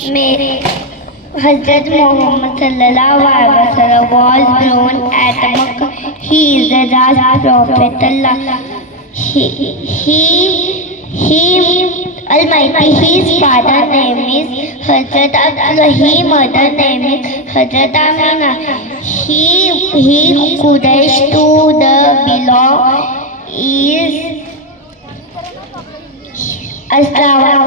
Hazrat Muhammad sallallahu alaihi wasallam was born at Makkah. He is the last prophet Allah. He Almighty. His father name is Hazrat Abdullah. Mother name is Hazrat Amina. He Quraysh to the below is Aslam.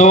2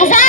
1000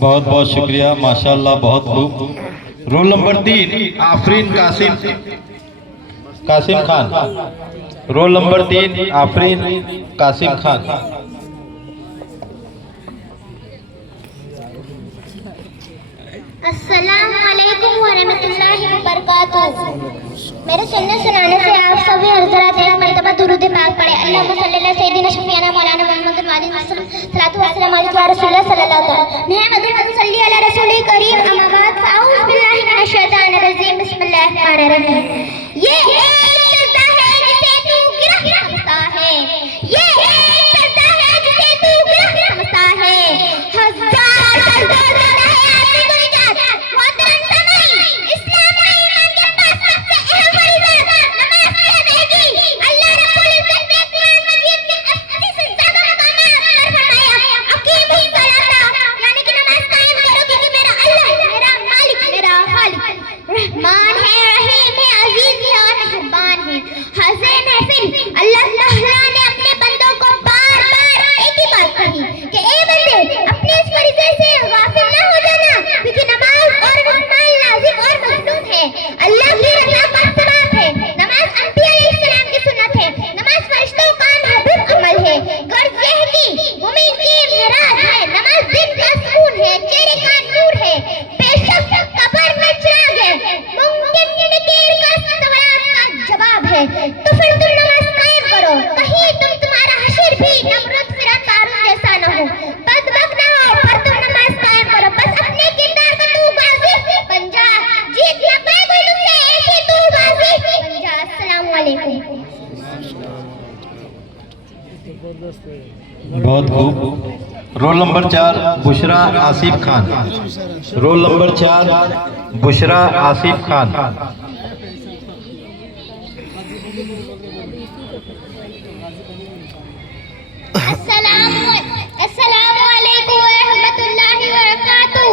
بہت بہت شکریہ، ماشاءاللہ بہت خوب۔ Roll number 3 آفرین Qasim Khan. Roll number 3 آفرین قاسم خان۔ السلام علیکم ورحمۃ اللہ وبرکاتہ۔ میرے سننے سنانے سے آپ سبھی حضرات ایک مرتبہ درود پاک پڑھے۔ اللہم صلی اللہ سیدنا شفیعنا مولانا محمد وعلیہ وسلم صلاۃ و سلام علیک یا رسول اللہ صلی اللہ علیہ وسلم۔ نحمد و نصلی علی رسول کریم، اما بعد فاعوذ باللہ من الشیطان الرجیم، بسم اللہ الرحمن الرحیم۔ یہ ایک سجدہ ہے جسے تو گرہ سمجھتا ہے، یہ ایک سجدہ ہے جسے تو گرہ سمجھتا ہے، ہزار سجدہ ہے اپنی کوئی جات۔ محترم سامعین، اسلام و ایمان کے پاس سب سے اہم فریضہ نماز کی ادائیگی۔ اللہ رب العزت نے قرآن مجید میں 80 سے زیادہ مقامات پر فرمایا، اقیموا الصلاۃ، یعنی کہ نماز قائم کرو، کیونکہ میرا اللہ، میرا مالک، میرا خالق رحمان ہے، رحیم ہے، عزیز ہے اور مہربان ہے۔ حاضرین محفل، اللہ تعالیٰ نے اپنے بندوں کو بار بار ایک ہی بات کہی کہ اے بندے، اپنے اس فریضے سے غافل نہ ہو جانا، کیونکہ نماز اور مسلمان لازم اور مطلوب ہے، اللہ کی رضا کا سبب ہے۔ نماز انبیاء علیہ السلام کی سنت ہے، نماز فرشتوں کا محبوب عمل ہے، غرض یہ ہے کہ مومن کی معراج ہے، نماز دل کا سکون ہے، چہرے کا نور ہے، بے شک قبر میں چراغ ہے، ممکن نکیر کا سوالات کا جواب ہے۔ تو پھر تم نماز قائم کرو، کہیں تمہارا حشر بھی نمرود فرعون قارون جیسا نہ ہو، بدبخت نہ ہو، پر تم نماز قائم کرو، بس اپنے کردار کا تو غازی بن جا، جیت نہ پائے کوئی تم سے ایسے تو غازی بن جا۔ السلام علیکم۔ بہت خوب۔ رول نمبر 4 بشرا آصف خان۔ رول نمبر 4 بشرا آصف خان۔ السلام علیکم ورحمۃ اللہ وبرکاتہ۔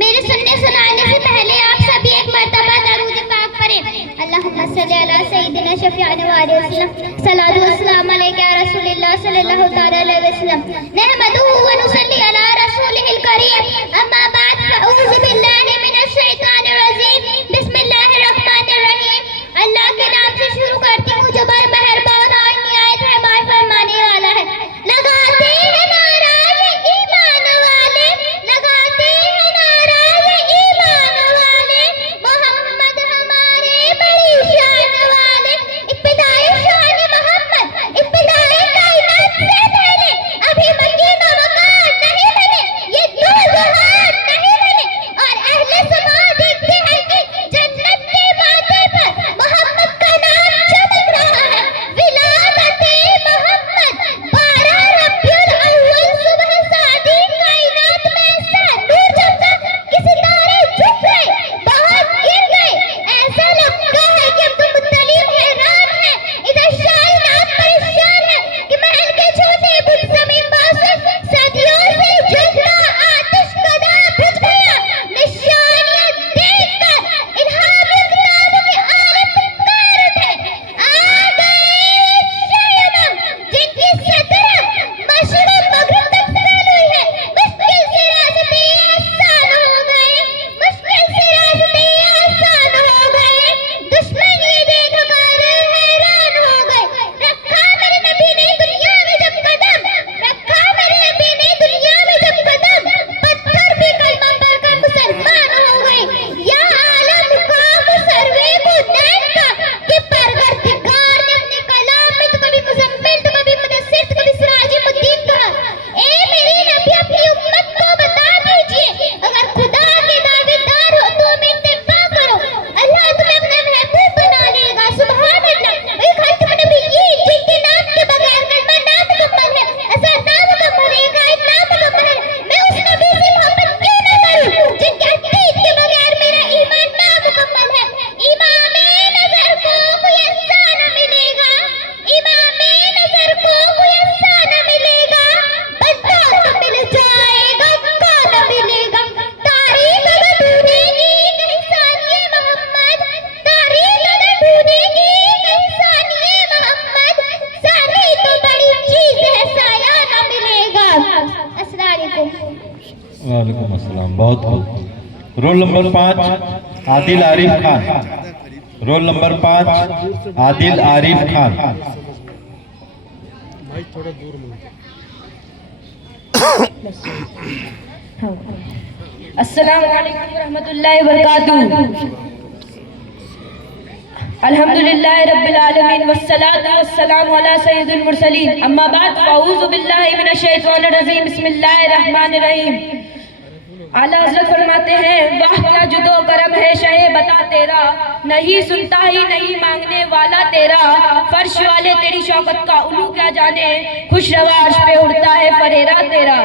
میرے سننے سنانے سے پہلے آپ سبھی ایک مرتبہ درود پاک پڑھیں۔ اللہم صلی علی سیدنا شفیعنا وعلیہ وسلم صلاۃ و سلام علیک یا رسول اللہ صلی اللہ تعالی علیہ وسلم۔ نحمدہ و نصلی علی رسولہ الکریم، اما بعد فاعوذ باللہ من الشیطان الرجیم، بسم اللہ الرحمن الرحیم۔ اللہ کے نام سے شروع کرتی ہوں جو بڑا مہربان اور نہایت رحمان فرمانے والا ہے۔ لگاتے ہیں نعرہ یہ ایمان والے، لگاتے ہیں نعرہ یہ ایمان والے، محمد ہمارے بڑی شان والے۔ ابتدائی شان محمد، ابتدائی کائنات سے پہلے، ابھی مکین و مکان نہیں بنے، یہ دو جہان بہت خوب. رول نمبر 5 عادل عارف خان. رول نمبر 5 عادل عارف خان. السلام علیکم ورحمۃ اللہ وبرکاتہ. الحمدللہ رب العالمین والصلاة والسلام علی سید المرسلین. اما بعد فاعوذ باللہ من الشیطان الرجیم. بسم اللہ الرحمن الرحیم. اعلیٰ حضرت فرماتے ہیں واہ کیا جدو کرم ہے شہ بتا تیرا, نہیں سنتا ہی نہیں مانگنے والا تیرا, فرش والے تیری شوکت کا علو کیا جانے, خوش روا عرش پہ اڑتا ہے فریرا تیرا.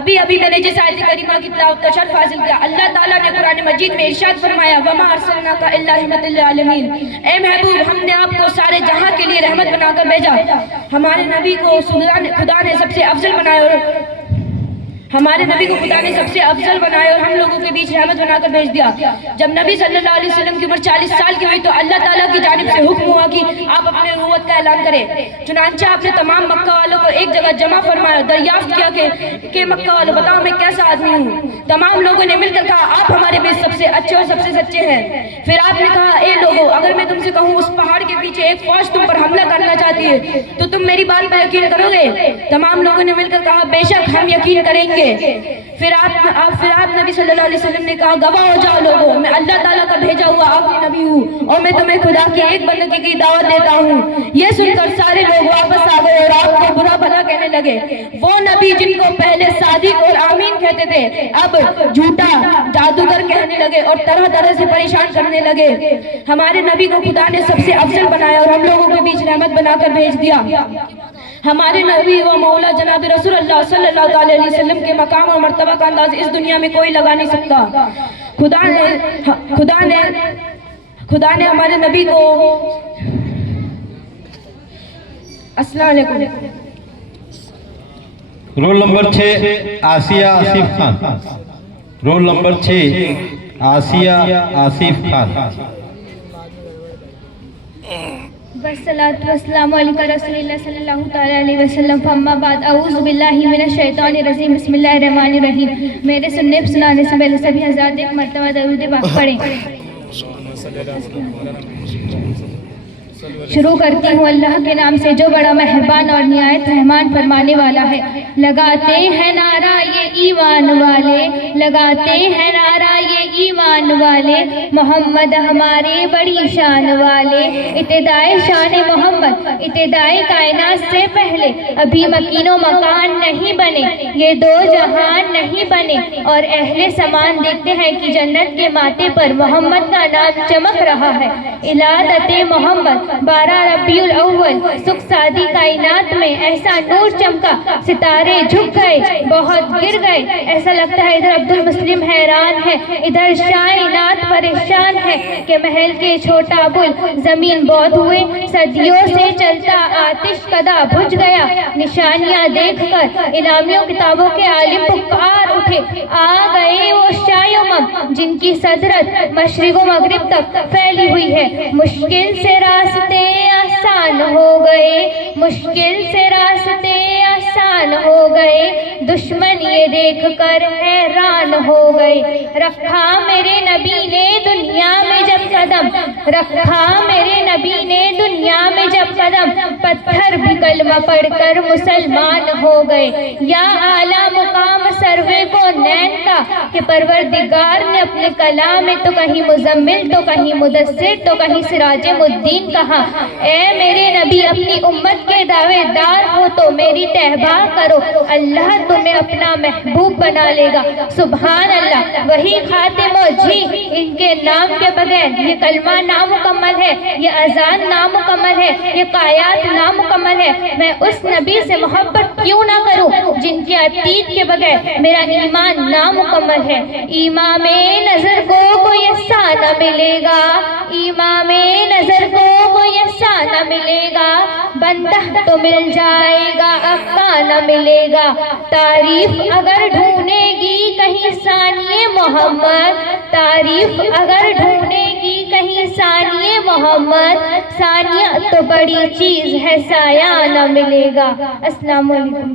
ابھی میں نے جس آیت کریمہ کی تلاوت کا شرف حاصل کیا, اللہ تعالیٰ نے قرآن مجید میں ارشاد فرمایا وَمَا أَرْسَلْنَاكَ إِلَّا رَحْمَةً لِلْعَالَمِينَ. اے محبوب ہم نے آپ کو سارے جہاں کے لیے رحمت بنا کر بھیجا. ہمارے نبی کو خدا نے سب سے افضل بنایا اور ہم لوگوں کے بیچ رحمت بنا کر بھیج دیا. جب نبی صلی اللہ علیہ وسلم کی عمر 40 سال کی ہوئی تو اللہ تعالیٰ کی جانب سے حکم ہوا کہ آپ اپنے نبوت کا اعلان کریں. چنانچہ آپ نے تمام مکہ والوں کو ایک جگہ جمع فرمایا, دریافت کیا کہ مکہ والوں بتاؤ میں کیسا آدمی ہوں. تمام لوگوں نے مل کر کہا آپ ہمارے بیچ سب سے اچھے اور سب سے سچے ہیں. پھر آپ نے کہا اے لوگوں اگر میں تم سے کہوں اس پہاڑ کے پیچھے ایک فوج تم پر حملہ کرنا چاہتی ہے تو تم میری بات پر یقین کرو گے؟ تمام لوگوں نے مل کر کہا بے شک ہم یقین کریں گے. پھر آپ نبی صلی اللہ علیہ وسلم نے کہا گواہ ہو جاؤ لوگوں میں اللہ تعالیٰ کا بھیجا ہوا آخری نبی ہوں اور میں تمہیں خدا کی ایک بندگی کی دعوت دیتا ہوں. یہ سن کر سارے لوگ واپس آ گئے اور آپ کو برا بھلا کہنے لگے. وہ نبی جن کو پہلے صادق اور آمین کہتے تھے اب جھوٹا جادوگر کہنے لگے اور طرح طرح سے پریشان کرنے لگے. ہمارے نبی کو خدا نے سب سے افضل بنایا اور ہم لوگوں کے بیچ رحمت بنا کر بھیج دیا. ہمارے نبی و مولا جناب رسول اللہ صلی اللہ علیہ وسلم کے مقام اور مرتبہ کا انداز اس دنیا میں کوئی لگا نہیں سکتا. خدا نے ہمارے نبی کو السلام علیکم. Roll number 6 Asiya Asif Khan. Roll number 6 Asiya Asif Khan. والصلاة والسلام علیکہ رسول اللہ صلی اللہ تعالیٰ علیہ وسلم. فاما بعد اعوذ باللہ من الشیطان الرجیم. بسم اللہ الرحمن الرحیم. میرے سننے سنانے سے پہلے سبھی حضرات ایک مرتبہ درود پاک پڑھیں. شروع کرتی ہوں اللہ کے نام سے جو بڑا مہربان اور نہایت رحمان فرمانے والا ہے. لگاتے ہیں نعرہ یہ ایمان والے, لگاتے ہیں نعرہ یہ ایمان والے, محمد ہمارے بڑی شان والے. ابتدائے شان محمد ابتدائے کائنات سے پہلے ابھی مکین و مکان نہیں بنے, یہ دو جہان نہیں بنے اور اہل سمان دیکھتے ہیں کہ جنت کے ماتھے پر محمد کا نام چمک رہا ہے. الادت محمد 12 ربیع الاول سکھ سادی کائنات میں ایسا نور چمکا ستارے جھک گئے بہت گر گئے. ایسا لگتا ہے ادھر عبد المسلم حیران ہے ادھر کائنات پریشان ہے کہ محل کے چھوٹا بل زمین بود ہوئے. صدیوں سے چلتا آتش کدا بجھ گیا. نشانیاں دیکھ کر انعامیوں کتابوں کے عالم پکار اٹھے. آ گئے وہ شاہ امم جن کی صدرت مشرق و مغرب تک پھیلی ہوئی ہے. مشکل سے راستے آسان ہو گئے, مشکل سے راستے آسان ہو گئے. دشمن یہ دیکھ کر حیران ہو گئے. رکھا میرے نبی نے دنیا میں جب قدم, رکھا میرے نبی نے دنیا میں جب قدم, پتھر بھی کلمہ پڑھ کر مسلمان ہو گئے. یا اعلیٰ مقام سروے کو نین کا کہ پروردگار نے اپنے کلام میں تو کہیں مزمل تو کہیں مدثر تو کہیں سراج الدین کہا. اے میرے نبی اپنی امت کے دعوے دار ہو تو میری تہبہ کرو, اللہ تمہیں اپنا محبوب بنا لے گا. سبحان اللہ. وہی خاتم و جی ان کے نام کے بغیر یہ کلمہ نامکمل ہے, یہ اذان نامکمل ہے, یہ قایات نامکمل ہے. میں اس نبی سے محبت کیوں نہ کروں جن کے عتیق کے بغیر میرا ایمان نامکمل ہے. امام نظر کو کوئی ایسا نہ ملے گا, امام نظر کو کوئی ایسا نہ ملے گا. بندہ تو مل جائے گا آقا نہ ملے گا. تعریف اگر ڈھونڈے گی کہیں ثانیے محمد, تعریف اگر ڈھونڈے گی کہیں ثانیے محمد, ثانیہ تو بڑی چیز ہے سایہ نہ ملے گا. السلام علیکم.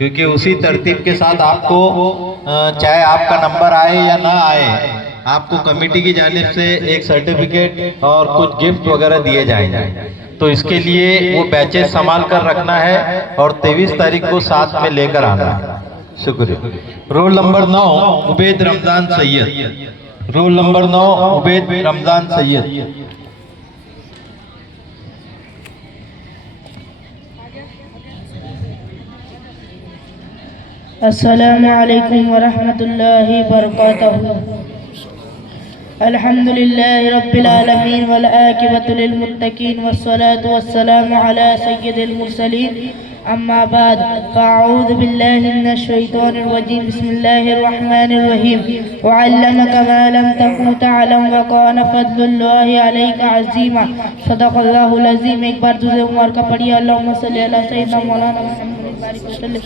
کیونکہ اسی ترتیب کے ساتھ آپ کو چاہے آپ کا نمبر آئے یا نہ آئے، آپ کو کمیٹی کی جانب سے ایک سرٹیفکیٹ اور کچھ گفٹ وغیرہ دیے جائیں گے، تو اس کے لیے وہ بیچز سنبھال کر رکھنا ہے اور 23 تاریخ کو ساتھ میں لے کر آنا ہے۔ شکریہ۔ رول نمبر 9 عبید رمضان سید، رول نمبر 9 عبید رمضان سید۔ السلام علیکم ورحمۃ اللہ وبرکاتہ۔ الحمد للہ رب العالمین والعاقبۃ للمتقین والصلاة والسلام علی سید المرسلین، اما بعد فاعوذ باللہ من الشیطان الرجیم، بسم اللہ الرحمن الرحیم۔ وعلمک ما لم تکن تعلم وکان فضل اللہ علیک عظیما، صدق اللہ العظیم۔ ایک بار جزء عمر کا پڑھیے۔ اللہم صلی علی سیدنا مولانا محمد بارک وسلم،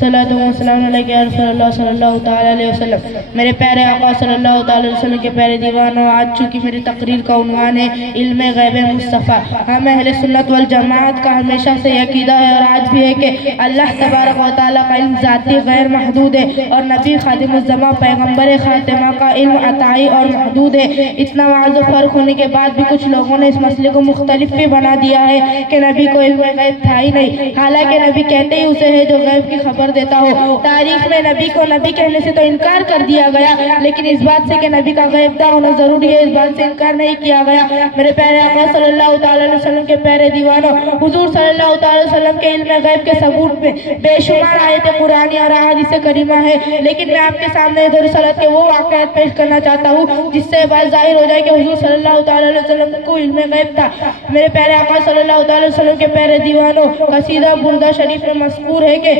صلاۃ و سلام علیک یا رسول اللہ صلی اللہ تعالیٰ علیہ وسلم۔ میرے پیارے آقا صلی اللہ تعالیٰ علیہ وسلم کے پیارے دیوانوں، آج چونکہ میری تقریر کا عنوان ہے علم غیب مصطفیٰ، ہم اہل سنت والجماعت کا ہمیشہ سے عقیدہ ہے اور آج بھی ہے کہ اللہ تبارک و تعالیٰ کا علم ذاتی غیر محدود ہے اور نبی خاتم الزمان پیغمبر خاتمہ کا علم عطائی اور محدود ہے۔ اتنا واضح فرق ہونے کے بعد بھی کچھ لوگوں نے اس مسئلے کو مختلف بھی بنا دیا ہے کہ نبی کو علم غیب تھا ہی نہیں، حالانکہ نبی کہتے ہی اسے ہے جو غیب کی خبر دیتا ہو۔ تاریخ میں نبی کو نبی کہنے سے تو انکار کر دیا گیا، لیکن اس بات سے کہ نبی کا غیب داں ہونا ضروری ہے، اس بات سے انکار نہیں کیا گیا۔ میرے پیارے آقا صلی اللہ تعالیٰ علیہ وسلم کے پیارے دیوانوں، حضور صلی اللہ تعالیٰ علیہ وسلم کے علم غیب کے ثبوت میں بے شمار آیتیں قرآنی اور احادیث کریمہ ہے، لیکن میں آپ کے سامنے دراصل کے وہ واقعات پیش کرنا چاہتا ہوں جس سے بات ظاہر ہو جائے کہ حضور صلی اللہ تعالیٰ علیہ وسلم کو علم غیب تھا۔ میرے پیارے آقا صلی اللہ تعالیٰ علیہ وسلم کے پیارے دیوانوں، قصیدہ بردہ شریف میں مذکور ہے کہ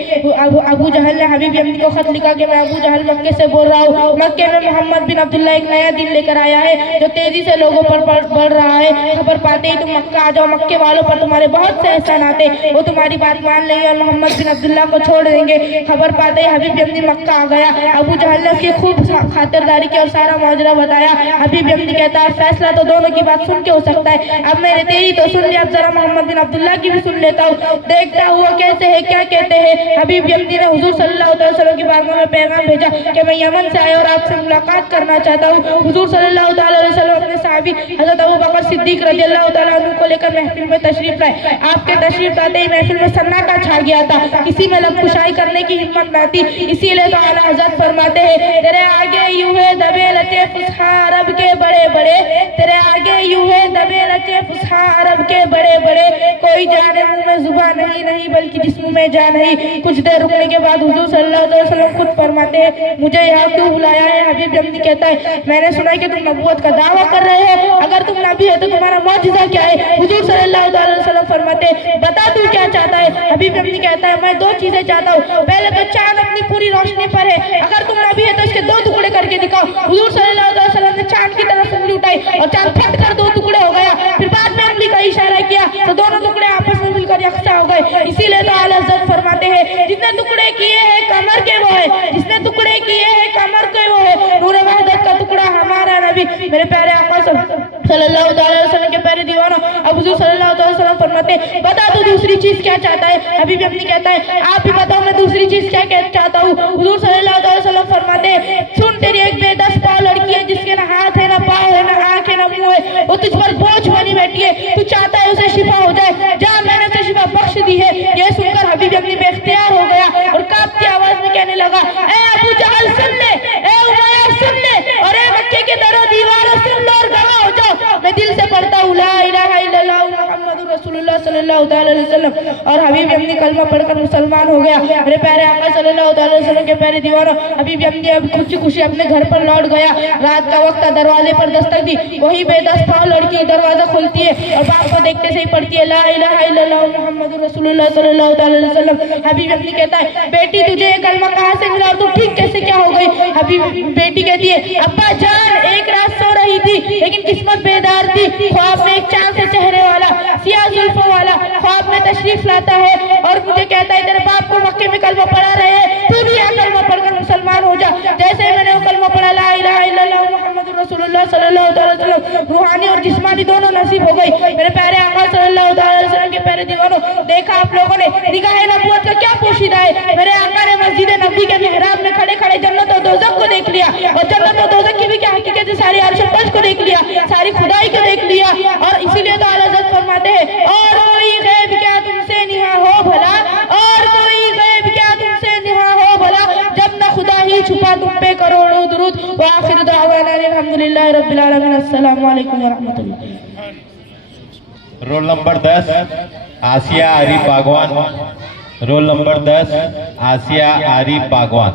ابو جہل نے حبیب یمنی کو خط لکھا کہ میں ابو جہل مکے سے بول رہا ہوں، مکے میں محمد بن عبداللہ ایک نیا دین لے کر آیا ہے جو تیزی سے لوگوں پر بڑھ رہا ہے، خبر پاتے ہی تم مکہ آ جاؤ، مکے والوں پر تمہارے بہت سے احسانات ہیں، وہ تمہاری بات مان لیں گے اور محمد بن عبداللہ کو چھوڑ دیں گے۔ خبر پاتے ہی حبیب یمنی مکہ آ گیا، ابو جہل نے اس کی خوب خاطرداری کی اور سارا ماجرا بتایا۔ حبیب یمنی کہتا ہے فیصلہ تو دونوں کی بات سن کے ہو سکتا ہے، اب میں نے تیری تو سن لیا، اب ذرا محمد بن عبداللہ کی بھی سن لیتا ہوں، دیکھتا ہوا کیسے ہے، کیا کہتے ہیں۔ حبیب یمنی نے حضور صلی اللہ علیہ وسلم کی بارگاہ میں پیغام بھیجا کہ میں یمن سے آیا اور آپ سے ملاقات کرنا چاہتا ہوں۔ حضور صلی اللہ تعالیٰ علیہ وسلم اپنے صحابی حضرت ابوبکر صدیق رضی اللہ تعالیٰ عنہ کو لے کر محفل میں تشریف لائے۔ آپ کے تشریف لاتے ہی محفل میں سناٹا چھا گیا تھا، کسی میں لب کشائی کرنے کی ہمت نہ تھی، اسی لیے تو اعلیٰ حضرت فرماتے ہیں تیرے آگے یوں ہے دبے لچے فصحا عرب کے بڑے بڑے، تیرے آگے یوں ہے دبے لچے فصحا عرب کے بڑے بڑے، کوئی جانے منہ میں زبان نہیں بلکہ جسم میں جان نہیں۔ کچھ دیر رکنے کے بعد حضور صلی اللہ علیہ وسلم خود فرماتے ہیں مجھے یہاں کیوں بلایا ہے؟ حبیب یمنی کہتا ہے میں نے سنا کہ تم نبوت کا دعویٰ کر رہے ہو، اگر تم نبی ہے تو تمہارا معجزہ کیا ہے؟ حضور صلی اللہ علیہ وسلم فرماتے ہیں بتا تو کیا چاہتا ہے؟ حبیب یمنی کہتا ہے میں دو چیزیں چاہتا ہوں، پہلے تو چاند اپنی پوری روشنی پر ہے، اگر تم نبی ہے تو اس کے دو ٹکڑے کر کے دکھاؤ۔ حضور صلی اللہ علیہ وسلم نے چاند کی طرف انگلی اٹھائی اور چاند پھٹ کر دو ٹکڑے ہو گیا، پھر بعد میں انگلی کا اشارہ کیا تو دونوں ٹکڑے آپس میں مل کر یکساں ہو گئے۔ اسی لیے تو اعلیٰ حضرت فرماتے ہیں جس نے ٹکڑے کیے ہیں کمر کے وہ ہے، جس نے ٹکڑے کیے ہیں کمر کے وہ ہے، نور وحدت کا ٹکڑا ہمارا نبی۔ میرے پیارے آقا صلی اللہ تعالیٰ علیہ وسلم کے پیارے دیوانوں، اب حضور صلی اللہ تعالیٰ علیہ وسلم فرماتے ہیں بتا تو دوسری چیز کیا چاہتا ہے؟ حبیب یمنی کہتا ہے آپ ہی بتاؤ میں دوسری چیز کیا چاہتا ہوں؟ حضور صلی اللہ علیہ وسلم فرماتے ہیں سن تیری ایک بے دست پاؤ لڑکی ہے جس کے نہ ہاتھ ہے نہ پاؤں ہے نہ آنکھ ہے نہ منہ ہے، وہ تجھ پر بوجھ بنی بیٹھی ہے، تو چاہتا ہے اسے شفا ہو جائے، جا میں نے اسے شفا بخش دی ہے۔ یہ سن کر حبیب یمنی بے اختیار ہو گیا اور کانپتی آواز میں کہنے لگا اے ابو جہل سن لے، اے امیہ سن لے، اور اے مکے کے در و دیواروں سن لو اور گواہ ہو جاؤ، میں دل سے پڑھتا ہوں لا الہ الا اللہ محمد رسول اللہ صلی اللہ تعالیٰ علیہ وسلم، اور حبیب یمنی کلمہ پڑھ کر مسلمان ہو گیا۔ میرے پیارے آقا صلی اللہ تعالیٰ علیہ وسلم کے پیارے دیوانوں، حبیب یمنی اب خوشی خوشی اپنے گھر پر لوٹ گیا، رات کا وقت دروازے پر دستک دی، وہی بے دست پاؤں لڑکی دروازہ کھولتی ہے اور باپ کو دیکھتے سے ہی پڑھتی ہے لا الہ الا اللہ محمد رسول اللہ صلی اللہ تعالیٰ علیہ وسلم۔ حبیب یمنی کہتا ہے بیٹی تجھے یہ کلمہ کہاں سے ملا اور تو ٹھیک کیسے کیا ہو گئی؟ حبیب بیٹی کہتی ہے ابا جان ایک رات سو رہی تھی لیکن قسمت بیدار تھی، خواب میں ایک چاند سے چہرے والا سیاہ زلفوں والا خواب میں تشریف لاتا ہے اور مجھے کہتا ہے تیرے باپ کو مکے میں کلمہ پڑھا رہے ہیں، تو بھی یہ کلمہ پڑھ کر مسلمان ہو جا۔ جیسے ہی میں نے وہ کلمہ پڑھا لا الہ الا اللہ محمد رسول اللہ صلی اللہ علیہ وسلم، روحانی اور جسمانی دونوں نصیب ہو گئی۔ میرے پیارے آقا صلی اللہ علیہ وسلم کے پیارے دیوانوں، دیکھا آپ لوگوں نے نگاہ نبوت کا کیا پوشیدہ ہے. میرے آقا نے مسجد نبی کے محراب میں کھڑے کھڑے جنت و دوزخ کو دیکھ لیا، اور جنت و دوزخ کی بھی کیا حقیقت ہے، ساری عرش و فرش کو دیکھ لیا، ساری خدائی کو دیکھ لیا. اور اسی لیے تو اعلیٰ حضرت فرماتے ہیں اور کوئی غیب کیا تم سے نہا ہو بھلا، اور کوئی غیب کیا تم سے نہا ہو بھلا، جب نہ خدا ہی چھپا تم پہ کروڑوں درود. وآخر دعوانا الحمدللہ رب العالمین. السلام علیکم ورحمۃ اللہ. رول نمبر 10 آسیہ عارف باغوان. رول نمبر 10 آسیہ عارف باغوان.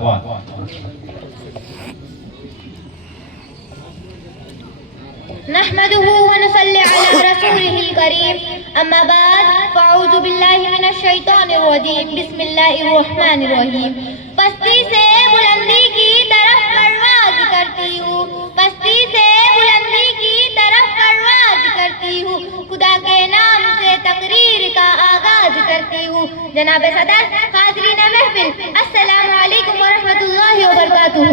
نحمده ونصلي على رسوله الكريم اما بعد فاعوذ باللہ من الشیطان الرجیم بسم اللہ الرحمن الرحیم. پستی سے بلندی کی طرف پرواز کرتی ہوں، پستی سے بلندی کی طرف پرواز کرتی ہوں، خدا کے نام سے تقریر کا آغاز کرتی ہوں. جناب صدر، حاضرین محفل، السلام علیکم ورحمۃ اللہ وبرکاتہ.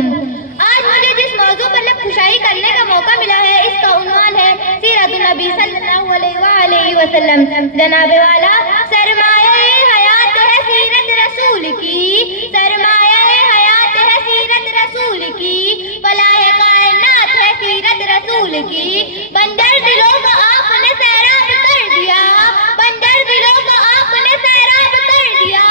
آج مجھے جس موضوع پر لب کشائی کرنے کا موقع ملا ہے اس کا عنوان ہے سیرت النبی صلی اللہ علیہ وآلہ وسلم. جناب والا، سرمایہ حیات ہے سیرت رسول کی، سرمایہ حیات ہے سیرت رسول کی، فلاح کائنات ہے سیرت رسول کی. بنجر دلوں کو آپ نے سیراب کر دیا، بنجر دلوں کو آپ نے سیراب کر دیا،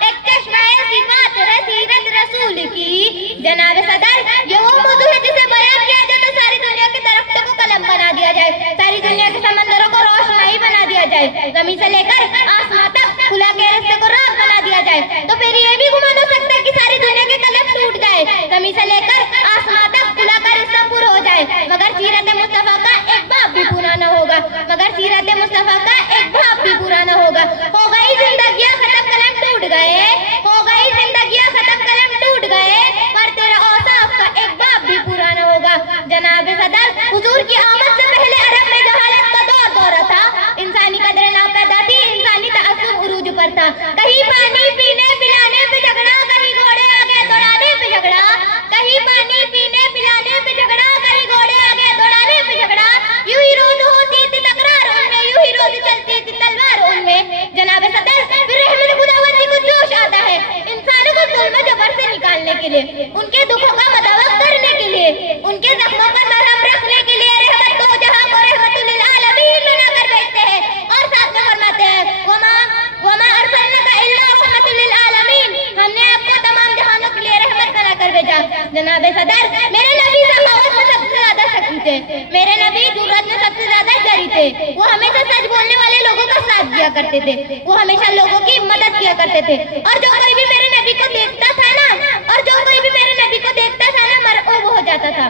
ایک چشمہ صفات ہے سیرت رسول کی. جناب صدر، یہ وہ موضوع ہے جسے بیان کیا جائے تو ساری دنیا کے درختوں کو قلم بنا دیا جائے، ساری دنیا کے سمندروں کو روشنائی بنا دیا جائے، زمین سے لے کر آسمان تک کھلا کے راستے کو راہ بنا دیا جائے. تو پھر یہ بھی گمان ہو سکتا ہے کہ ساری دنیا کے قلم ٹوٹ جائے، زمین سے لے کر آسمان تک کھلا کر رستہ پر ہو جائے، مگر سیرت مصطفیٰ کا ایک باب بھی پورا نہ ہوگا، مگر سیرت مصطفیٰ کا ایک باب بھی پورا نہ ہوگا. ہو گئی زندگیاں ختم، قلم ٹوٹ گئے، ہو گئی زندگیاں ختم، قلم ٹوٹ گئے، پر تیرا اوصاف کا ایک باب بھی پورا نہ ہوگا. جناب صدر، حضور کی آمد سے پہلے عرب میں جہالت کا دورہ تھا، انسانی قدر نہ پیدا تھی، انسانی تعصب عروج پر تھا. کہیں پانی پینے پلانے پہ جھگڑا، کہیں گھوڑے آگے دوڑانے پہ جھگڑا، کہیں پانی پینے پلانے پہ جھگڑا، کہیں گھوڑے آگے دوڑانے پہ جھگڑا. یوں ہی روز ہوتی تھی تکرار ان میں، یوں ہی روز چلتی تھی تلوار ان میں. جناب صدر، پھر رحمت خداوندی کو جوش آتا ہے انسانوں کو ظلم و جبر سے نکالنے کے لیے، ان کے دکھوں کا مداوع کرنے کے لیے، ان کے زخموں پر مرہم رکھنے کے لیے. رحمت دو جہاں کو رحمت للعالمین بنا کر بھیجتے ہیں، اور ساتھ میں فرماتے ہیں وما ارسلناک الا رحمت للعالمین، ہم نے آپ کو تمام جہانوں کے لیے رحمت بنا کر بھیجا. جناب صدر، میرے نبی سخاوت میں سب سے زیادہ سخی تھے، میرے نبی جرأت میں سب سے زیادہ جری تھے. وہ ہمیشہ سچ بولنے والے لوگوں کا ساتھ دیا کرتے تھے، وہ ہمیشہ لوگوں کی مدد کیا کرتے تھے. اور جو کوئی بھی میرے نبی کو دیکھتا تھا نا، اور جو کوئی بھی میرے نبی کو دیکھتا تھا نا، مرعوب ہو جاتا تھا.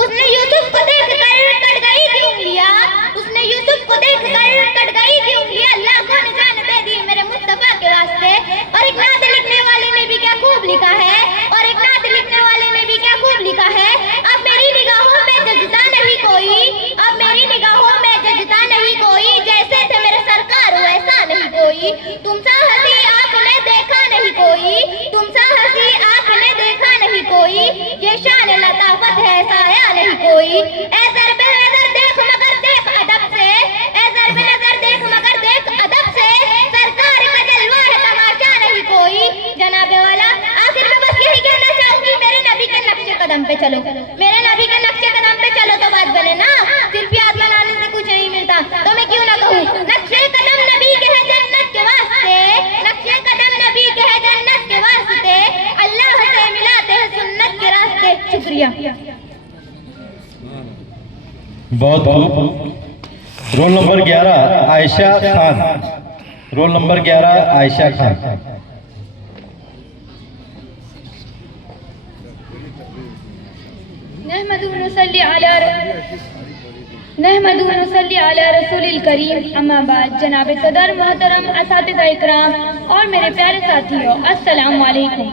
اس نے یوسف کو دیکھ کر کٹ گئی تھی انگلیاں، اس نے یوسف کو دیکھ کر کٹ گئی تھی انگلیاں، اللہ کو نجات دے دی میرے مصطفیٰ کے واسطے. اور ایک نعت لکھنے والے نے بھی کیا خوب لکھا ہے، اور ایک نعت لکھنے والے نے بھی کیا خوب لکھا ہے. اب میری نگاہوں میں ججتا نہیں کوئی، اب میری نگاہوں میں ججتا نہیں کوئی، جیسے تھے میرے سرکار ویسا نہیں کوئی. تم سا ہنسی آنکھ نے دیکھا نہیں کوئی، تم سا ہنسی آنکھ نے دیکھا نہیں کوئی، یہ شان لطافت ہے سایہ نہیں کوئی. اے ضرب نظر دیکھ مگر دیکھ ادب سے، اے ضرب نظر دیکھ مگر دیکھ ادب سے، سرکار کا جلوہ ہے تماشا نہیں کوئی. جناب والا، آخر میں بس یہی کہنا چاہوں گی میرے نبی کے نقش قدم پہ چلو، میرے نبی کے نقش قدم پہ چلو تو بات بنے نا. صرف یاد بنانے سے کچھ نہیں ملتا، تو میں کیوں نہ کہوں نقش قدم نبی کے ہے جنت کے واسطے، نقش قدم نبی کے ہے جنت کے واسطے، اللہ سے ملاتے ہیں سنت کے راستے. شکریہ. بہت خوب. رول نمبر 11 عائشہ خان. رول نمبر 11 عائشہ خان. نحمد و نصلی علی رسول الکریم. اما بعد، جناب صدر محترم، اساتذہ اکرام اور میرے پیارے ساتھیوں، السلام علیکم.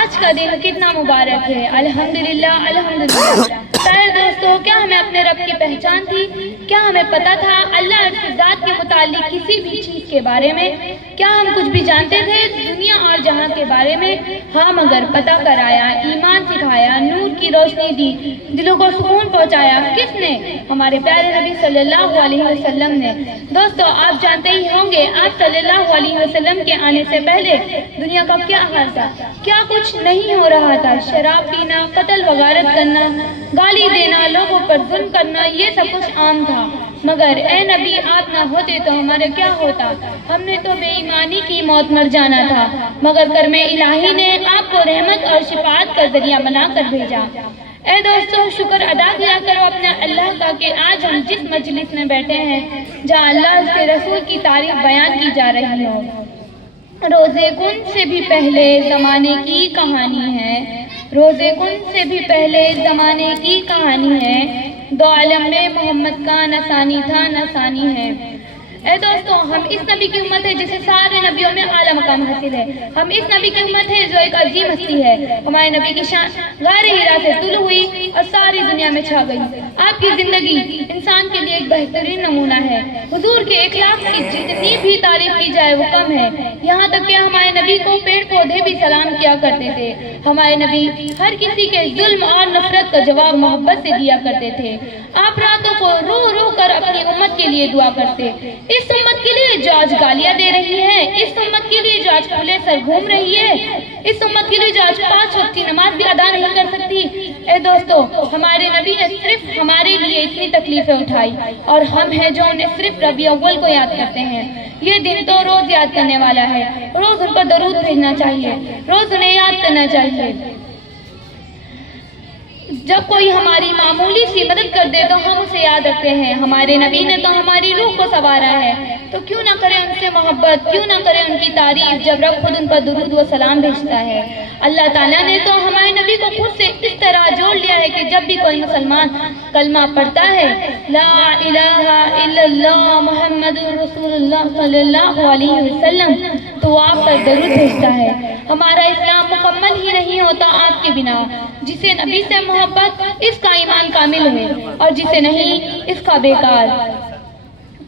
آج کا دن کتنا مبارک ہے، الحمدللہ الحمدللہ. پیارے دوستو، کیا ہمیں اپنے رب کی پہچان تھی؟ کیا ہمیں پتا تھا اللہ کی ذات کے مطابق متعلق کسی بھی چیز کے بارے میں؟ کیا ہم کچھ بھی جانتے تھے دنیا اور جہاں کے بارے میں؟ ہاں مگر پتہ کرایا، ایمان سکھایا، نور کی روشنی دی، دلوں کو سکون پہنچایا کس نے؟ ہمارے پیارے نبی صلی اللہ علیہ وسلم نے۔ دوستو آپ جانتے ہی ہوں گے آپ صلی اللہ علیہ وسلم کے آنے سے پہلے دنیا کا کیا حال تھا، کیا کچھ نہیں ہو رہا تھا۔ شراب پینا، قتل و غارت کرنا، گالی دینا، لوگوں پر ظلم کرنا، یہ سب کچھ عام تھا۔ مگر اے نبی آپ نہ ہوتے تو ہمارا کیا ہوتا؟ ہم نے تو بے ایمانی کی موت مر جانا تھا، مگر کرم الہی نے آپ کو رحمت اور شفاعت کا ذریعہ بنا کر بھیجا۔ اے دوستو شکر ادا کیا کرو اپنے اللہ کا کہ آج ہم جس مجلس میں بیٹھے ہیں جہاں اللہ اس کے رسول کی تعریف بیان کی جا رہی ہو۔ روزے کن سے بھی پہلے زمانے کی کہانی ہے، روزے کن سے بھی پہلے زمانے کی کہانی ہے، دو عالم میں محمد کا نہ ثانی تھا نہ ثانی ہے۔ اے دوستو ہم اس نبی کی امت ہے جسے سارے نبیوں میں اعلیٰ مقام حاصل ہے۔ ہم اس نبی کی امت ہے جو ایک عظیم ہستی ہے۔ ہمارے نبی کی شان غار ہرا سے طلوع ہوئی اور ساری دنیا میں چھا گئی۔ آپ کی زندگی انسان کے لیے ایک بہترین نمونہ ہے۔ حضور کے اخلاق کی جتنی بھی تعریف کی جائے وہ کم ہے، یہاں تک کہ ہمارے نبی کو پیڑ پودے بھی سلام کیا کرتے تھے۔ ہمارے نبی ہر کسی کے ظلم اور نفرت کا جواب محبت سے دیا کرتے تھے۔ آپ راتوں کو رو رو کر اپنی امت کے لیے دعا کرتے، اس امت کے لیے جو آج گالیاں دے رہی ہے، اس امت کے لیے جو آج کھلے سر گھوم رہی ہے، اس امت کے لیے جو آج 5 وقت کی نماز بھی ادا نہیں کر سکتی۔ اے دوستو ہمارے نبی نے صرف ہمارے لیے اتنی تکلیفیں اٹھائی اور ہم ہیں جو انہیں صرف ربیع اول کو یاد کرتے ہیں۔ یہ دن تو روز یاد کرنے والا ہے، روز ان پر درود بھیجنا چاہیے، روز انہیں یاد کرنا چاہیے۔ جب کوئی ہماری معمولی سی مدد کر دے تو ہم اسے یاد رکھتے ہیں۔ ہمارے نبی نے تو ہماری روح کو سنوارا ہے، تو کیوں نہ کریں ان سے محبت، کیوں نہ کریں ان کی تعریف جب رب خود ان پر درود و سلام بھیجتا ہے۔ اللہ تعالیٰ نے تو ہمارے نبی کو خود سے اس طرح جوڑ لیا ہے کہ جب بھی کوئی مسلمان کلمہ پڑھتا ہے لا الہ الا اللہ محمد رسول اللہ صلی اللہ علیہ وسلم تو وہ آپ پر درود بھیجتا ہے۔ ہمارا اسلام مکمل ہی نہیں ہوتا آپ کے بنا۔ جسے نبی سے محبت اس کا ایمان کامل ہے اور جسے نہیں اس کا بیکار۔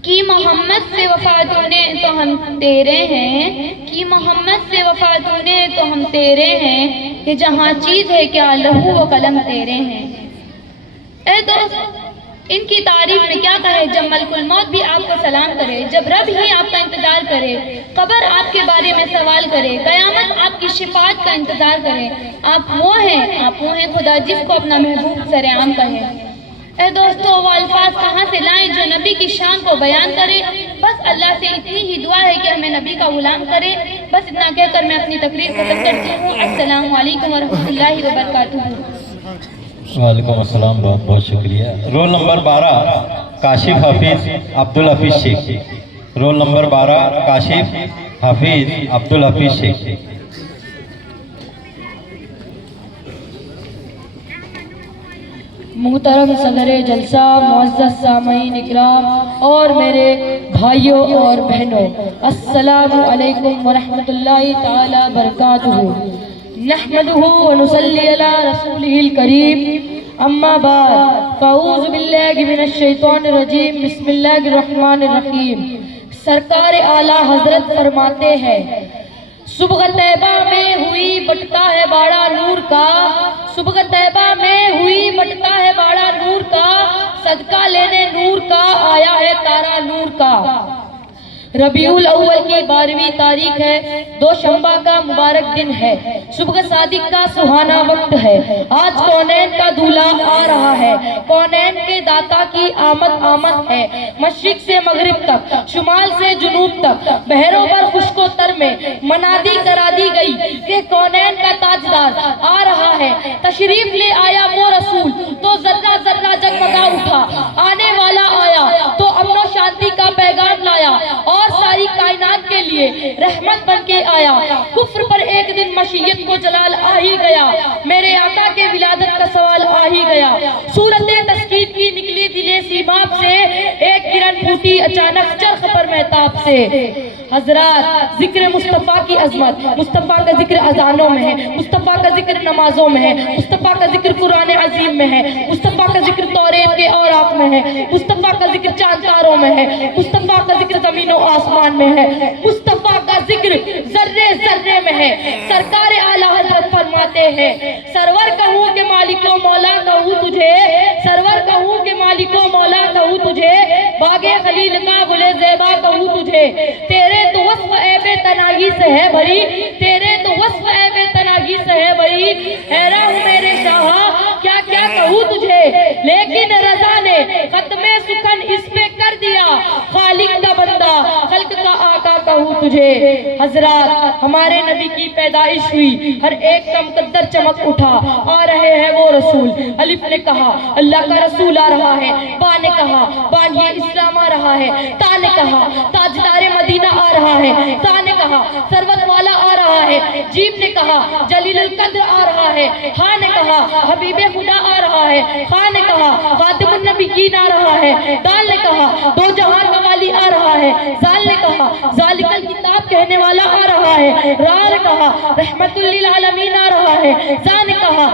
کہ محمد سے وفا تونے تو ہم تیرے ہیں، کہ محمد سے وفا تونے تو ہم تیرے ہیں، کہ جہاں چیز ہے کیا لہو و قلم تیرے ہیں۔ اے دوست ان کی تعریف میں کیا کہے جب ملک الموت بھی آپ کو سلام کرے، جب رب ہی آپ کا انتظار کرے، قبر آپ کے بارے میں سوال کرے، قیامت آپ کی شفاعت کا انتظار کرے۔ آپ وہ ہیں خدا جس کو اپنا محبوب سرعام کہے۔ اے دوستو وہ الفاظ کہاں سے لائیں جو نبی کی شان کو بیان کرے؟ بس اللہ سے اتنی ہی دعا ہے کہ ہمیں نبی کا غلام کرے۔ بس اتنا کہہ کر میں اپنی تقریر ختم کرتی ہوں۔ السلام علیکم ورحمۃ اللہ وبرکاتہ۔ وعلیکم السلام، بہت بہت شکریہ۔ رول نمبر 12 کاشف حفیظ عبدالحفیظ شیخ۔ رول نمبر 12 کاشف حفیظ عبدالحفیظ شیخ۔ محترم صدر جلسہ، معزز سامعین اکرام اور میرے بھائیوں اور بہنوں، السلام علیکم ورحمۃ اللہ تعالی وبرکاتہ۔ نحمدہ ونصلی علی رسولہ الکریم، اما بعد فاعوذ باللہ من الشیطان الرجیم، بسم اللہ الرحمن الرحیم۔ سرکار اعلیٰ حضرت فرماتے ہیں صبح طیبہ میں ہوئی بٹتا ہے باڑا نور کا، صبح طیبہ میں ہوئی بٹتا ہے باڑا نور کا، صدقہ لینے نور کا آیا ہے تارا نور کا۔ ربیع الاول کی 12ویں تاریخ ہے، دوشنبہ کا مبارک دن ہے، صبح صادق کا سہانا وقت ہے۔ آج کونین کا دولہ آ رہا ہے، کونین کے داتا کی آمد ہے، مشرق سے مغرب تک، شمال سے جنوب تک، بحروں پر خشک و تر میں منادی کرا دی گئی کہ کونین کا تاجدار آ رہا ہے، تشریف لے آیا وہ رسول تو ذرہ ذرہ جگمگا اٹھا، آنے والا آیا تو امن و شانتی کا پیغام لایا اور ساری کائنات کے لیے رحمت بن کے آیا۔ کفر پر ایک دن مشیت کو جلال آ ہی گیا، میرے آقا کے ولادت کا سوال آ ہی گیا۔ صورت تسکین کی نکلی دلے سیماب سے، ایک کرن پھوٹی اچانک چرخ پر مہتاب سے۔ حضرات ذکر مصطفیٰ کی عظمت، مصطفیٰ کا ذکر اذانوں میں ہے، مصطفیٰ کا ذکر نمازوں میں ہے، مصطفیٰ کا ذکر قرآن عظیم میں ہے، مصطفیٰ کا ذکر توریت کے اوراق میں ہے، مصطفیٰ کا ذکر چاند تاروں میں ہے، مصطفیٰ کا ذکر زمین زمین و آسمان میں ہے، مصطفیٰ کا ذکر ذرے ذرے میں ہے۔ سرکار اعلیٰ حضرت فرماتے ہیں سرور کہوں کہ مالک و مولا کہوں تجھے، سرور کہوں کہ مالک و مولا کہوں تجھے، باغ خلیل کا گل زیبا کہوں تجھے، تیرے تو وصف عیب تناہی سے ہے بھری، تیرے تو وصف عیب تناہی سے ہے بھری، حیران ہوں میرے شاہ کیا کیا کہوں تجھے، لیکن رضا نے ختم سخن اس پہ کر دیا، خالق کا بندہ خلق کا آقا کہوں تجھے۔ حضرات ہمارے نبی کی پیدائش ہوئی، ہر ایک کا مقدر چمک اٹھا، آ رہے ہیں وہ رسول۔ الف نے کہا اللہ کا رسول آ رہا ہے، با نے کہا بانیہ اسلام آ رہا ہے، تا نے کہا تاجدار مدینہ آ رہا ہے، تا نے کہا ثروت والا آ رہا ہے، جیم نے کہا جلیل القدر آ رہا ہے، ہاں نے کہا حبیب خدا آ رہا ہے، خاں نے کہا خاتم النبیین آ رہا ہے، دال نے کہا دو جہان کا والی آ رہا ہے، زال نے کہا ذالک الکتاب کہنے والا آ رہا ہے، را نے کہا رحمت للعالمین آ رہا ہے، زا نے کہا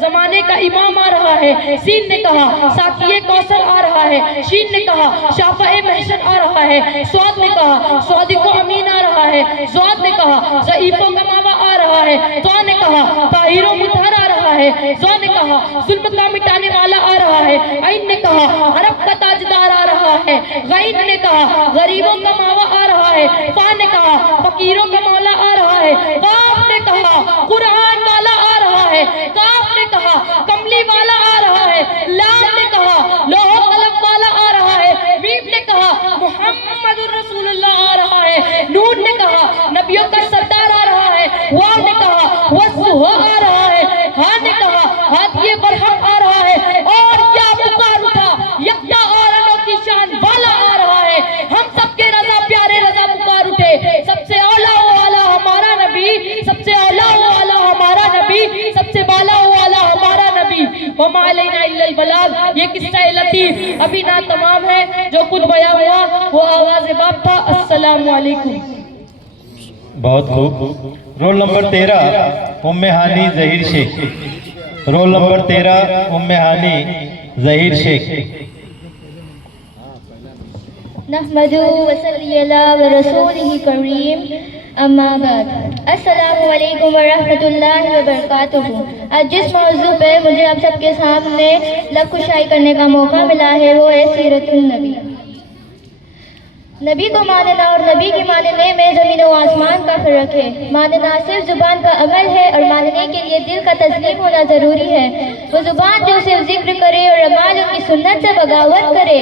زمانے کا امام آ رہا ہے، سین نے کہا ساقی کوثر آ رہا ہے، شین نے کہا شافع محشر آ رہا ہے، سواد نے کہا صادق و امین آ رہا ہے، زواد نے کہا ضعیف و کماوا آ رہا ہے، تو نے کہا طاہر و مطہر آ رہا ہے، زو نے کہا ظلم کا مٹانے والا آ رہا ہے، عین نے کہا عرب کا تاجدار آ رہا ہے، غین نے کہا غریبوں کا ماوا آ رہا ہے، فا نے کہا فقیروں کا مولا آ رہا ہے، قاف نے کہا قرآن والا آ رہا ہے، کاف نے کہا کملی والا آ رہا ہے، لام نے کہا لوح و قلم والا آ رہا ہے، میم نے کہا محمد الرسول اللہ آ رہا ہے، نون نے کہا نبیوں کا سردار آ رہا ہے، واو نے کہا وصفہ آ رہا ہے، ہاں نے کہا ہاتھی برہم آ رہا ہے، اور کیا پکار اٹھا یکتا اور انوکھی شان والا آ رہا ہے، ہم سب کے رضا پیارے رضا پکار اٹھے، سب سے اولا و اعلیٰ ہمارا نبی، سب سے اولا و اعلیٰ ہمارا نبی، سب سے بالا و اعلیٰ ہمارا نبی، وما علینا الا البلاغ۔ یہ قصہ لطیف ابھی نہ تمام ہے، جو کچھ بیان ہوا وہ آواز باپ تھا۔ السلام علیکم۔ بہت خوب۔ رول نمبر 13 ام ہانی ظہیر شیخ، رول نمبر 13 ام ہانی ظہیر شیخ۔ نحمدہ وصلی اللہ ورسولہ کریم، اما بعد۔ السلام علیکم ورحمۃ اللہ وبرکاتہ۔ آج جس موضوع پہ مجھے آپ سب کے سامنے لب کشائی کرنے کا موقع ملا ہے وہ ہے سیرت النبی۔ نبی کو ماننا اور نبی کے ماننے میں زمین و آسمان کا فرق ہے۔ ماننا صرف زبان کا عمل ہے اور ماننے کے لیے دل کا تسلیم ہونا ضروری ہے۔ وہ زبان جو صرف ذکر کرے اور اعمال ان کی سنت سے بغاوت کرے،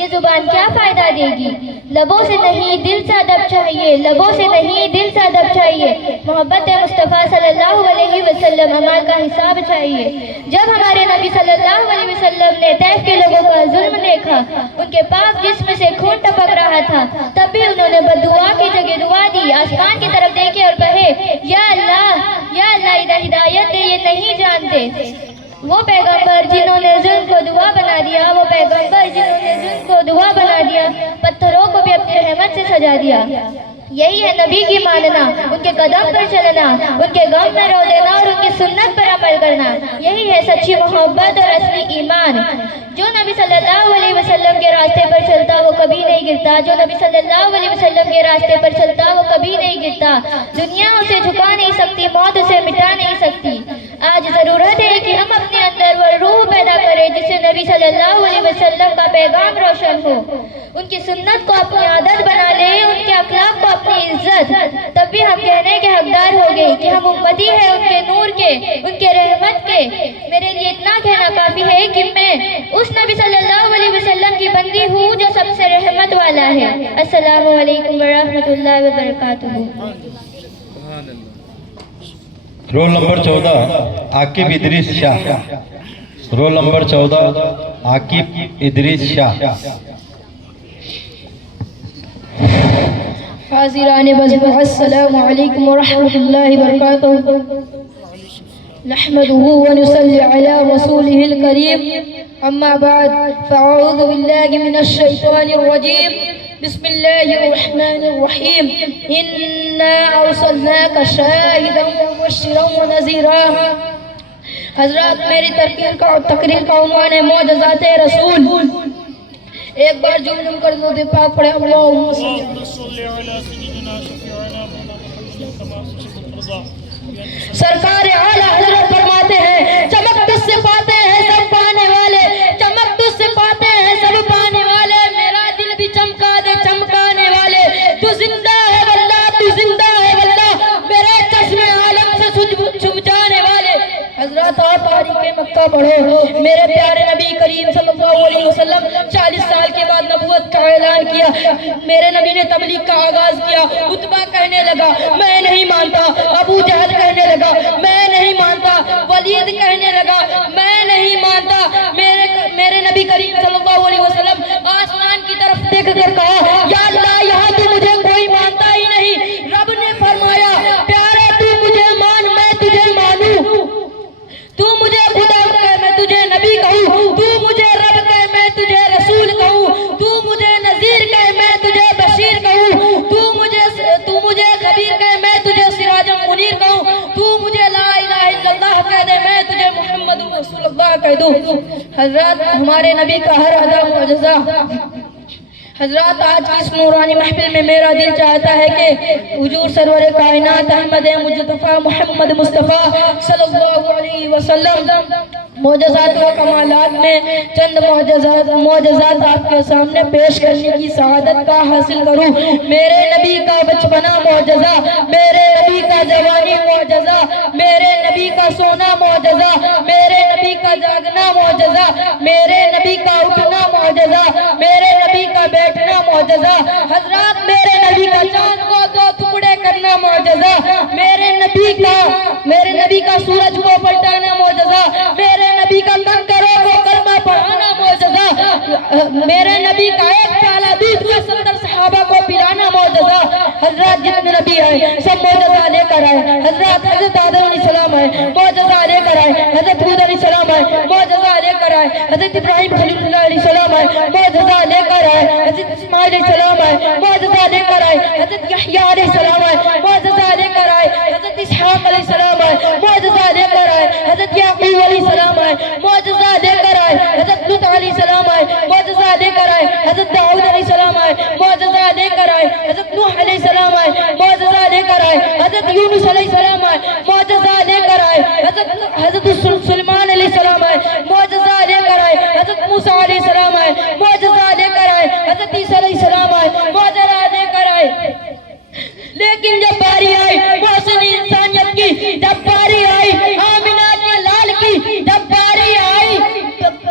یہ زبان کیا فائدہ دے گی؟ لبوں سے نہیں دل سے ادب چاہیے، لبوں سے نہیں دل سے ادب چاہیے۔ محبت مصطفیٰ صلی اللہ علیہ وسلم عمال کا حساب چاہیے۔ جب ہمارے نبی صلی اللہ علیہ وسلم نے طیف کے لوگوں کا ظلم دیکھا، ان کے پاک جسم سے خون ٹپک رہا تھا، تب بھی انہوں نے بددعا کی جگہ دعا دی، آسمان کی طرف دیکھے اور کہے یا اللہ ادھر ہدایت دے، یہ نہیں جانتے۔ وہ پیغمبر جنہوں نے ظلم کو دعا بنا دیا، وہ پیغمبر جنہوں نے ظلم کو دعا بنا دیا، پتھروں کو بھی اپنی رحمت سے سجا دیا۔ یہی ہے نبی کی ماننا، ان کے قدم پر چلنا، ان کے غم میں رو دینا اور ان کی سنت پر عمل کرنا، یہی ہے سچی محبت اور اصلی ایمان۔ جو نبی صلی اللہ علیہ وسلم کے راستے پر چلتا وہ کبھی نہیں گرتا، جو نبی صلی اللہ علیہ وسلم کے راستے پر چلتا وہ کبھی نہیں گرتا۔ دنیا اسے جھکا نہیں سکتی، موت اسے مٹا نہیں سکتی۔ آج ضرورت ہے کہ ہم اپنے اندر وہ روح پیدا کریں جس سے نبی صلی اللہ علیہ وسلم کا پیغام روشن ہو، ان کی سنت کو اپنی عادت بنا لیں، ان کے اخلاق کو اپنی عزت، تب بھی ہم کہنے کے حقدار ہو گئے کہ ہم امتی ہیں ان کے نور کے، ان کے رحمت کے۔ میرے لیے اتنا کہنا کافی ہے کہ میں اس نبی صلی اللہ علیہ وسلم کی بندی ہوں جو سب سے رحمت والا ہے۔ السلام علیکم ورحمۃ اللہ وبرکاتہ۔ رول نمبر 14 عاقب ادریس شاہ، رول نمبر 14 عاقب ادریس شاہ۔ حاضران بزم، السلام علیکم ورحمۃ اللہ وبرکاتہ۔ نحمده ونصلي على رسوله الكريم، اما بعد فاعوذ بالله من الشيطان الرجيم، بسم الله الرحمن الرحيم۔ انا ارسلناك شاهدا ومبشرا ونذيرا۔ حضرات میری تقریر کا عنوان ہے معجزات رسول۔ ایک بار جمجم کر دو دے پاک پڑھے اللہم سرکار اعلیٰ حضرت فرماتے ہیں چمک تجھ سے پاتے ہیں سب پانے والے، چمک تجھ سے پاتے ہیں سب پانے والے، میرا دل بھی چمکا دے چمکانے والے، تو زندہ ہے واللہ تو زندہ ہے واللہ، میرے چشم عالم سے چھپ جانے والے۔ حضرات آپ تاریخ مکہ پڑھو، میرے پیارے نبی کریم صلی اللہ علیہ وسلم 40 سال کے بعد نبوت کا اعلان کیا، میرے نبی نے تبلیغ کا آغاز کیا، عتبہ کہنے لگا میں نہیں مانتا، ابو جہل کہنے لگا میں نہیں مانتا، ولید کہنے لگا میں نہیں مانتا، میرے نبی کریم صلی اللہ علیہ وسلم آسمان کی طرف دیکھ کر کہا یا اللہ یہاں تو مجھے کوئی مانتا ہی نہیں، رب نے فرمایا پیارے تو مجھے مان میں تجھے مانوں، تو مجھے خدا کہے میں تجھے نبی کہوں، تو مجھے رب کہے میں تجھے رسول کہوں، تو مجھے نذیر کہے میں تجھے بشیر کہوں، تو مجھے خبیر کہے میں تجھے سراج منیر کہوں، تو مجھے لا الہ الا اللہ کہہ دے میں تجھے محمد رسول اللہ کہہ دوں۔ حضرات ہمارے نبی کا ہر ادا معجزہ، حضرات آج کی اس نورانی محفل میں میرا دل چاہتا ہے کہ حضور سرور کائنات احمد مجتبی محمد مصطفیٰ صلی اللہ علیہ وسلم معجزات و کمالات میں چند معجزات آپ کے سامنے پیش کرنے کی سعادت کا حاصل کروں۔ میرے نبی کا بچپنا معجزہ، میرے نبی کا جوانی معجزہ، میرے نبی کا سونا معجزہ، میرے نبی کا جاگنا معجزہ، میرے نبی کا اٹھنا معجزہ، میرے نبی کا بیٹھنا معجزہ، حضرات میرے نبی کا چاند کو 2 ٹکڑے کرنا معجزہ، میرے نبی کا سورج کو پلٹانا معجزہ، میرے نبی کا کنکروں کو کلمہ پڑھانا معجزہ، میرے نبی کا ایک پیالہ دودھ کو 70 صحابہ کو پلانا معجزہ۔ حضرات جتنے نبی ہیں سب معجزہ لے کر آئے، حضرات حضرت آدم علیہ السلام ہے معجزہ لے کر آئے، حضرت ہود علیہ السلام ہے معجزہ لے کر آئے، حضرت ابراہیم خلیل اللہ علیہ السلام ہے معجزہ لے کر آئے، حضرت اسماعیل علیہ السلام ہے معجزہ لے کر آئے، حضرت یحییٰ علیہ السلام ہے معجزہ لے کر آئے، حضرت اسحاق علیہ السلام ہے معجزہ لے کر آئے، حضرت یعقوب علیہ السلام ہے معجزہ لے کر آئے، حضرت لوط علیہ السلام ہے معجزہ لے کر آئے، حضرت داؤد علیہ السلام ہے معجزہ لے کر آئے، حضرت نوح علیہ السلام ہے معجزہ لے کر آئے، حضرت یونس علیہ السلام ہے معجزہ لے کر آئے، حضرت سلیمان علیہ السلام ہے معجزہ لے کر آئے، حضرت موسیٰ علیہ السلام ہے معجزہ لے کر آئے، حضرت عیسیٰ علیہ السلام ہے معجزہ لے کر آئے۔ لیکن جب باری آئی محسن انسانیت کی، جب باری آئی آمنہ کے لال کی، جب باری آئی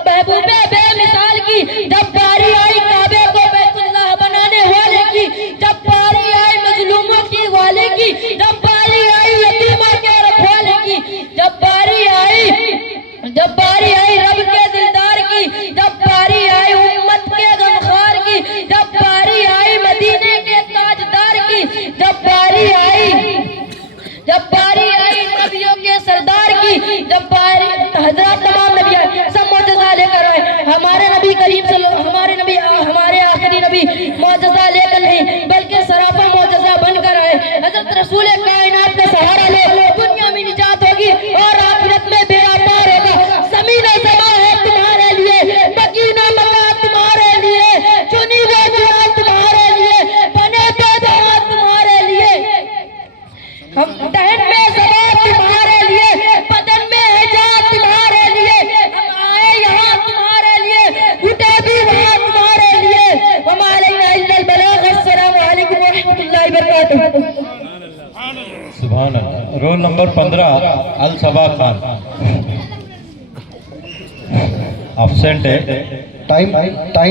محبوب بے مثال کی، جب باری آئی کعبے کو بیت اللہ بنانے والے کی، جب باری آئی مظلوموں کی والے کی، جب باری آئی یتیمہ کے رکھوالے کی، جب باری آئی رب کے دلدار کی، جب باری آئی امت کے غمخوار کی، جب باری آئی مدینے کے تاجدار کی، جب باری آئی نبیوں کے سردار کی، جب باری حضرات تمام نبی آئے سب معجزہ لے کر آئے۔ ہمارے نبی کریم ہمارے آخری نبی معجزہ لے کر نہیں بلکہ سراپا معجزہ بن کر آئے۔ حضرت رسول کائنات کا سہارا لو، دنیا میں نجات ہوگی اور آخرت میں بیڑا پار ہوگا۔ زمین و زمان ہے تمہارے لیے، مکین و مکان تمہارے لیے، چنی ہوئے جہاں تمہارے لیے، بنے تو جہاں تمہارے لیے، ہم دہن میں زبان تمہارے لیے، بدن میں حجاب تمہارے لیے، ہم آئے یہاں تمہارے لیے، اٹھے بھی وہاں تمہارے لیے۔ وما علینا الا البلاغ۔ السلام علیکم ورحمۃ اللہ وبرکاتہ۔ سبحان اللہ۔ Roll number 15 Alsaba Khan absent ہے۔ ٹائم